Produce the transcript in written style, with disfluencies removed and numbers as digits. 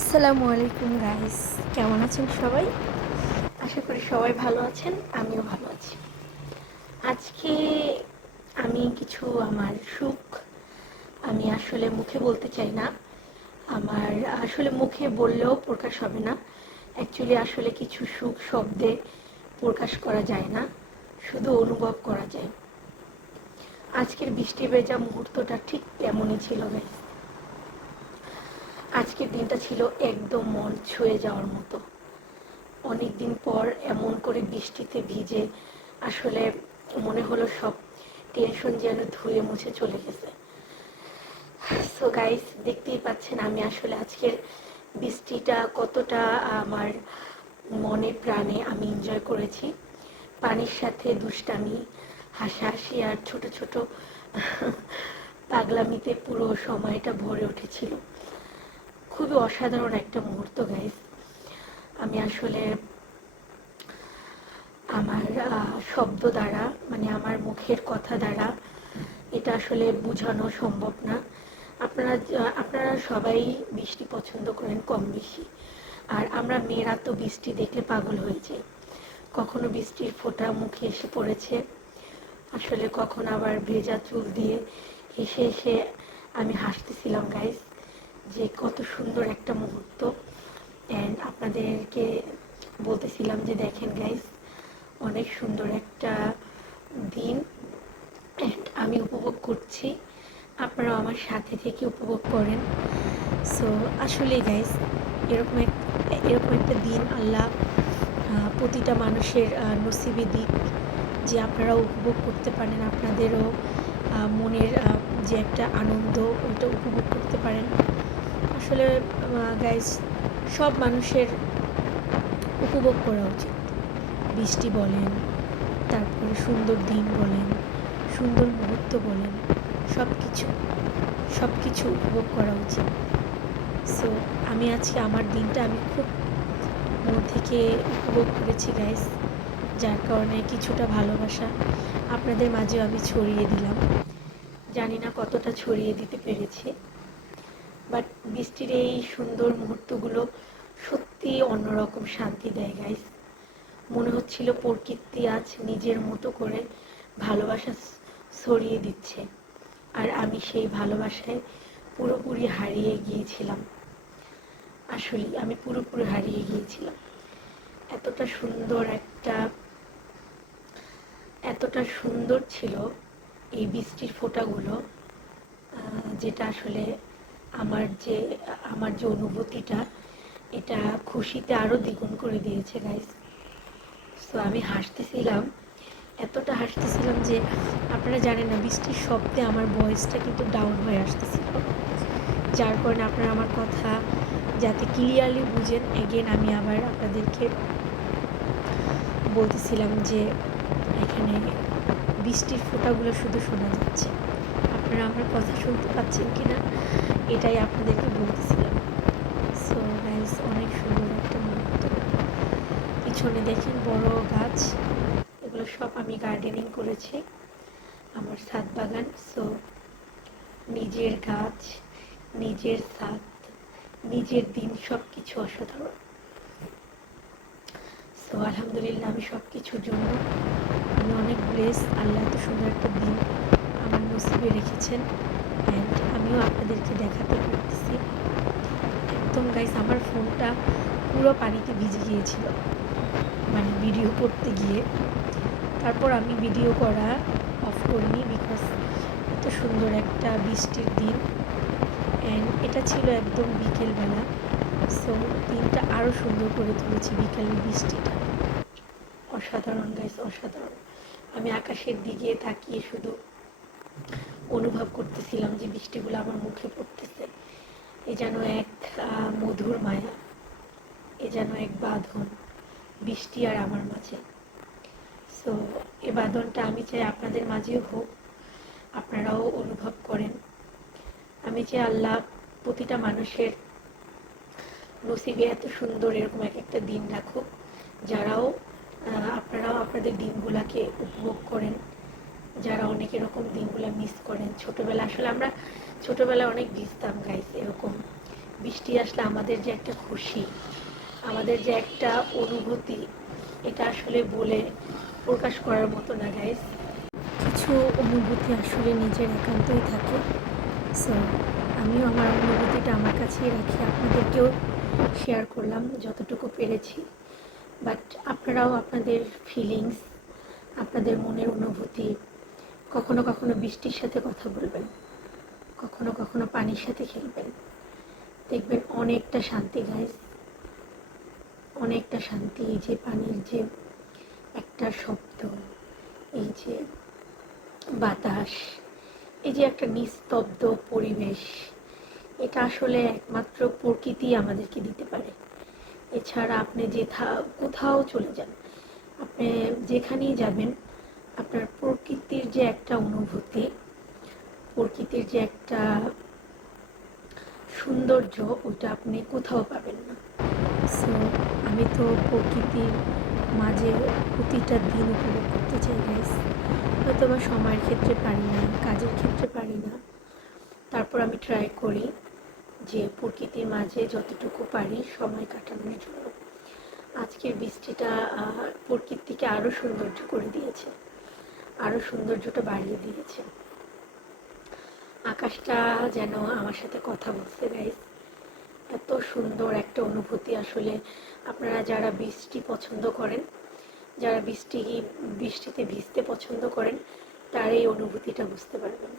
আসসালামু আলাইকুম গাইস, কেমন আছেন সবাই? আশা করি সবাই ভালো আছেন, আমিও ভালো আছি। আজকে আমি কিছু আমার সুখ আমি আসলে মুখে বলতে চাই না। আমার আসলে মুখে বললেও প্রকাশ হবে না। অ্যাকচুয়ালি আসলে কিছু সুখ শব্দে প্রকাশ করা যায় না, শুধু অনুভব করা যায়। আজকের বৃষ্টি ভেজা মুহূর্তটা ঠিক তেমনই ছিল গাইস। আজকের দিনটা ছিল একদম মন ছুঁয়ে যাওয়ার মতো। অনেক দিন পর এমন করে বৃষ্টিতে ভিজে আসলে মনে হলো সব টেনশন যেন ধুয়ে মুছে চলে গেছে। সো গাইস, দেখতেই পাচ্ছেন আমি আসলে আজকের বৃষ্টিটা কতটা আমার মনে প্রাণে আমি এনজয় করেছি। পানির সাথে দুষ্টামি, হাসাহাসি আর ছোট ছোট পাগলামিতে পুরো সময়টা ভরে উঠেছিল। খুবই অসাধারণ একটা মুহূর্ত গাইস। আমি আসলে আমার শব্দ দ্বারা, মানে আমার মুখের কথা দ্বারা এটা আসলে বোঝানো সম্ভব না। আপনারা সবাই বৃষ্টি পছন্দ করেন কম বেশি, আর আমরা মেয়েরা তো বৃষ্টি দেখলে পাগল হয়ে যাই। কখনো বৃষ্টির ফোঁটা মুখে এসে পড়েছে, আসলে কখন আবার ভেজা চুল দিয়ে হেসে হেসে আমি হাসতেছিলাম গাইস, যে কত সুন্দর একটা মুহূর্ত। অ্যান্ড আপনাদেরকে বলতেছিলাম যে দেখেন গাইস, অনেক সুন্দর একটা দিন অ্যান্ড আমি উপভোগ করছি, আপনারাও আমার সাথে থেকে উপভোগ করেন। সো আসলে গাইস, এরকম এক এরকম একটা দিন আল্লাহ প্রতিটা মানুষের নসিবে দিক, যে আপনারাও উপভোগ করতে পারেন, আপনাদেরও মনের যে একটা আনন্দ ওইটা উপভোগ করতে পারেন। আসলে গাইস, সব মানুষের উপভোগ করা উচিত। বৃষ্টি বলেন, তারপরে সুন্দর দিন বলেন, সুন্দর মুহূর্ত বলেন, সব কিছু উপভোগ করা উচিত। সো আমি আজকে আমার দিনটা আমি খুব মন থেকে উপভোগ করেছি গাইস, যার কারণে কিছুটা ভালোবাসা আপনাদের মাঝেও আমি ছড়িয়ে দিলাম। জানি না কতটা ছড়িয়ে দিতে পেরেছি, বাট বৃষ্টির এই সুন্দর মুহূর্তগুলো সত্যি অন্যরকম শান্তি দেয় গাইস। মনে হচ্ছিল প্রকৃতি আজ নিজের মতো করে ভালোবাসা ছড়িয়ে দিচ্ছে, আর আমি সেই ভালোবাসায় পুরোপুরি হারিয়ে গিয়েছিলাম। আসলে আমি পুরোপুরি হারিয়ে গিয়েছিলাম। এতটা সুন্দর একটা এতটা সুন্দর ছিল এই বৃষ্টির ফোঁটাগুলো, যেটা আসলে আমার যে অনুভূতিটা, এটা খুশিতে আরও দ্বিগুণ করে দিয়েছে গাইস। সো আমি হাসতেছিলাম, এতটা হাসতেছিলাম যে আপনারা জানেন না, বৃষ্টির শব্দে আমার ভয়েসটা কিন্তু ডাউন হয়ে আসতেছিল, যার কারণে আপনারা আমার কথা যাতে ক্লিয়ারলি বুঝেন, এগেন আমি আবার আপনাদেরকে বলতেছিলাম যে এখানে বৃষ্টির ফোঁটাগুলো শুধু শোনা যাচ্ছে, আপনারা আমার কথা শুনতে পাচ্ছেন কি না এটাই আপনাদেরকে বলতেছিলাম। সো গাইস, অনেক সুন্দর একটা মুহূর্ত। পিছনে দেখেন বড় গাছ, এগুলো সব আমি গার্ডেনিং করেছি, আমার ছাদ বাগান। সো নিজের গাছ, নিজের ছাদ, নিজের দিন, সব কিছু অসাধারণ। সো আলহামদুলিল্লাহ, আমি সব কিছুর জন্য আমি অনেক ব্লেস। আল্লাহ এত সুন্দর একটা দিন আমার নসিবে রেখেছেন, অ্যান্ড আমিও আপনাদেরকে দেখাতে পারতেছি। একদম গাইস, আমার ফোনটা পুরো পানিতে ভিজে গিয়েছিল, মানে ভিডিও করতে গিয়ে। তারপর আমি ভিডিও করা অফ করিনি, বিকজ এত সুন্দর একটা বৃষ্টির দিন, অ্যান্ড এটা ছিল একদম বিকেলবেলা। সো দিনটা আরও সুন্দর করে তুলেছি বিকেলের বৃষ্টিটা। অসাধারণ গাইস, অসাধারণ। আমি আকাশের দিকে তাকিয়ে শুধু অনুভব করতেছিলাম যে বৃষ্টিগুলো আমার মুখে পড়তেছে। এ যেন এক মধুর মায়া, এ যেন এক বাঁধন, বৃষ্টি আর আমার মাঝে। সো এ বাঁধনটা আমি চাই আপনাদের মাঝেও হোক, আপনারাও অনুভব করেন। আমি চাই আল্লাহ প্রতিটা মানুষের নসিবে এত সুন্দর এরকম এক একটা দিন রাখুক, আপনারাও আপনাদের দিনগুলোকে উপভোগ করেন, যারা অনেক এরকম দিনগুলো মিস করেন। ছোটোবেলা আসলে আমরা ছোটোবেলায় অনেক ভিজতাম গাইস, এরকম বৃষ্টি আসলে আমাদের যে একটা খুশি, আমাদের যে একটা অনুভূতি, এটা আসলে বলে প্রকাশ করার মতো না গাইস। কিছু অনুভূতি আসলে নিজের একান্তই থাকে। সো আমিও আমার অনুভূতিটা আমার কাছেই রাখি, আপনাদেরকেও শেয়ার করলাম যতটুকু পেরেছি। বাট আপনারাও আপনাদের ফিলিংস, আপনাদের মনের অনুভূতি কখনো কখনো বৃষ্টির সাথে কথা বলবেন, কখনো কখনো পানির সাথে খেলবেন, দেখবেন অনেকটা শান্তি গাইস, অনেকটা শান্তি। এই যে পানির যে একটা শব্দ, এই যে বাতাস, এই যে একটা নিস্তব্ধ পরিবেশ, এটা আসলে একমাত্র প্রকৃতি আমাদেরকে দিতে পারে। এছাড়া আপনি কোথাও চলে যান, আপনি যেখানেই যাবেন, আপনার প্রকৃতির যে একটা অনুভূতি, প্রকৃতির যে একটা সৌন্দর্য, ওটা আপনি কোথাও পাবেন না। সো আমি তো প্রকৃতির মাঝে প্রতিটা দিন উপভোগ করতে চাই গাইস। হয়তো বা সময়ের ক্ষেত্রে পারি না, কাজের ক্ষেত্রে পারি না, তারপর আমি ট্রাই করি যে প্রকৃতির মাঝে যতটুকু পারি সময় কাটানোর জন্য। আজকের বৃষ্টিটা প্রকৃতিকে আরও সৌন্দর্য করে দিয়েছে, আরও সৌন্দর্যটা বাড়িয়ে দিয়েছে। আকাশটা যেন আমার সাথে কথা বলছে গাইস। এত সুন্দর একটা অনুভূতি আসলে আপনারা যারা বৃষ্টি পছন্দ করেন, যারা বৃষ্টিতে ভিজতে পছন্দ করেন, তার এই অনুভূতিটা বুঝতে পারবেন।